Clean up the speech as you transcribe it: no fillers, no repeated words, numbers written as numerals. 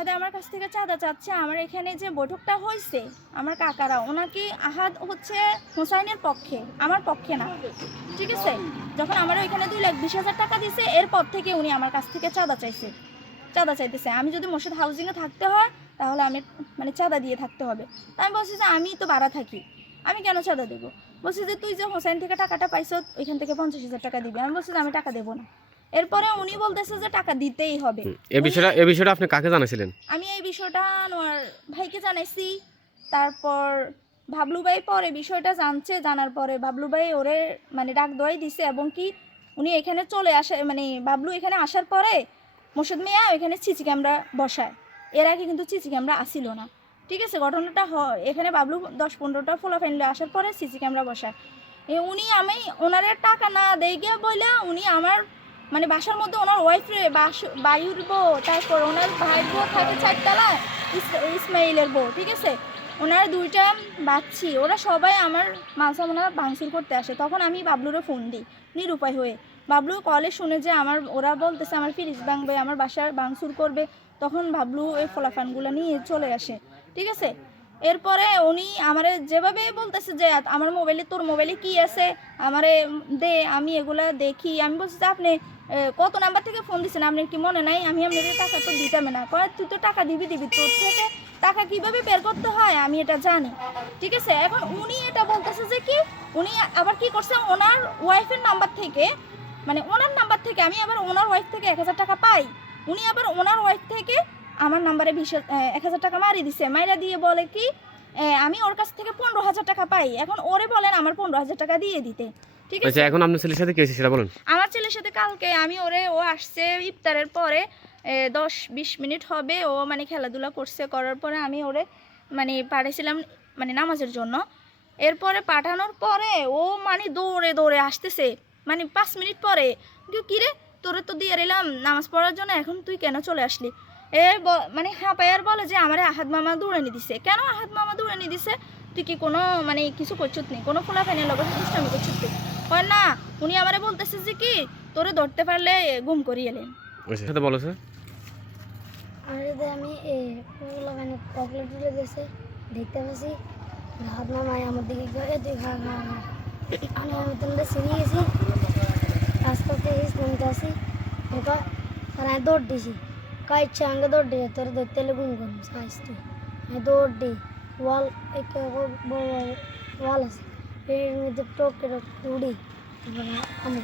আহাদে আমার কাছ থেকে চাঁদা চাচ্ছে। আমার এখানে যে বৈঠকটা হয়েছে আমার কাকারা, ওনাকে আহাদ হচ্ছে হোসাইনের পক্ষে, আমার পক্ষে না, ঠিক আছে। যখন আমার ওইখানে 2,20,000 টাকা দিছে, এরপর থেকে উনি আমার কাছ থেকে চাঁদা চাইতেছে। আমি যদি মোর্শেদ হাউজিংয়ে থাকতে হয় তাহলে আমি মানে চাঁদা দিয়ে থাকতে হবে। তাই আমি বলছি যে আমি তো ভাড়া থাকি, আমি কেন চাঁদা দেবো। বলছি যে তুই যে হোসাইন থেকে টাকাটা পাইছ ওইখান থেকে 50,000 টাকা দিবি। আমি বলছি যে আমি টাকা দেবো না। এরপরে উনি বলতেছে যে টাকা দিতেই হবে। এই বিষয়টা আপনি কাকে জানাইছিলেন? আমি এই বিষয়টা আনোয়ার ভাইকে জানাইছি। তারপর বাবলু ভাই পরে বিষয়টা জানার পরে বাবলু ভাই ওরে মানে ডাক দোয়াই দিছে, এবং কি উনি এখানে চলে আসে, মানে বাবলু এখানে আসার পরে মোর্শেদ মিয়া এখানে সিসি ক্যামেরা বসায়। এর আগে কিন্তু সিসি ক্যামেরা আসিল না, ঠিক আছে। ঘটনাটা হয় এখানে বাবলু 10-15টা ফোলা ফ্যামিলি আসার পরে সিসি ক্যামেরা বসায়। উনি আমি ওনারের টাকা না দেই গিয়ে বইলা উনি আমার মানে বাসার মধ্যে ওনার ওয়াইফরে বায়ুর বউ, তারপর ওনার ভাইয়ের বউ থাকে 4তলায়, ইসমাইলের বউ, ঠিক আছে। ওনার 2টা বাচ্চি, ওরা সবাই আমার মালসামনা ভাঙচুর করতে আসে। তখন আমি বাবলুরে ফোন দিই নিরুপায় হয়ে। বাবলু কলে শুনে যে ওরা বলতেছে আমার ফ্রিজ ভাঙবে, আমার বাসার ভাঙচুর করবে। তখন বাবলু এই ফলাফানগুলো নিয়ে চলে আসে, ঠিক আছে। এরপরে উনি আমারে যেভাবে বলতেছে যে আমার মোবাইলে, তোর মোবাইলে কি আছে আমারে দে, আমি এগুলা দেখি। আমি বলছি যে আপনি কত নাম্বার থেকে ফোন দিচ্ছেন, আপনার কি মনে নাই? আমি আপনাদের টাকা তো দিতাম না। তুই তো টাকা দিবি, তোর থেকে টাকা কিভাবে বের করতে হয় আমি এটা জানি, ঠিক আছে। এখন উনি এটা বলতেছে যে কি উনি আবার কি করছে, ওনার ওয়াইফের নাম্বার থেকে, মানে ওনার নাম্বার থেকে আমি আবার ওনার ওয়াইফ থেকে 1,000 টাকা পাই। উনি আবার ওনার ওয়াইফ থেকে আমার নাম্বারে 1,000 টাকা মারি দিছে। মাইরা দিয়ে বলে কি আমি ওর কাছ থেকে 15,000 টাকা পাই। এখন ওরে বলেন আমার 15,000 টাকা দিয়ে দিতে, ঠিক আছে। এখন আপনার ছেলের সাথে কি হয়েছে সেটা বলুন। আমার ছেলের সাথে কালকে ও আসছে ইফতারের পরে 10-20 মিনিট হবে, ও মানে খেলাধুলা করার পরে আমি ওরে মানে পাঠাইছিলাম মানে নামাজের জন্য। এরপরে পাঠানোর পরে ও মানে দৌড়ে দৌড়ে আসতেছে, মানে 5 মিনিট পরে কিরে তোরে তো দিয়ে এলাম নামাজ পড়ার জন্য, এখন তুই কেন চলে আসলি? মানে হাঁপাইয়ার বলে যে আমার আহাদ মামা দৌড়ানি দিছে। কেন আহাদ মামা দৌড়ানি দিছে? তুই কি কোনো মানে কিছু করছত নি, কোনো ফোলা ফ্যানের লোক দুষ্টামি করছত তুই? হয় না, উনি আমারে বলতেছে যে কি তোরে ধরতে পারলে গুম করিয়ে এলেন। সাথে বলো স্যার, আমি চকলেট তুলে দিয়েছে দেখতে পাচ্ছি হাত মামায় আমার দিকে তুই খা খা খা। আমি তোমাদের চিনি গেছি, আস্তে আস্তে শুনতে আসি আর আমি দৌড় দিছি। কাইছে আগে দৌড় দিয়ে তোর ধরতে এলে গুম করুন চাইস তুই। আমি দৌড় দিই, ওয়াল ওয়াল আছে, এর মধ্যে টোকে উড়ি, আমি